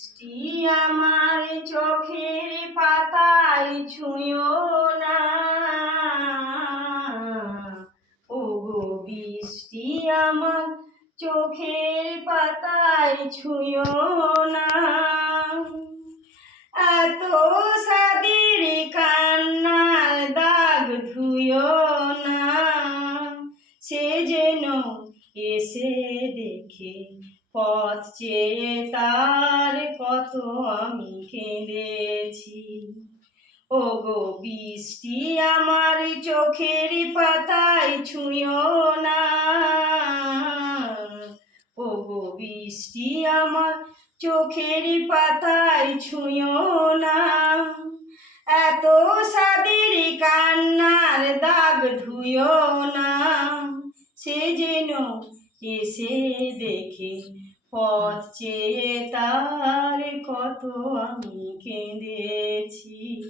বৃষ্টি আমার চোখের পাতায় ছুঁয়ো না। ও গো বৃষ্টি আমার চোখের পাতায় ছুঁয়ো না। এত সাদির কান্নার দাগ ধুয়ো না। সে যেন এসে দেখে পথ চেয়ে তার কত আমি কেঁদেছি ও গো বৃষ্টি আমার চোখের পাতায় ছুঁয়ো না। ও গো বৃষ্টি আমার চোখের পাতায় ছুঁয়ো না। এত সাদের কান্নার দাগ ধুয়ো না। সে যেন এসে দেখে? পথ চেয়ে তার কত আমি কেঁদেছি।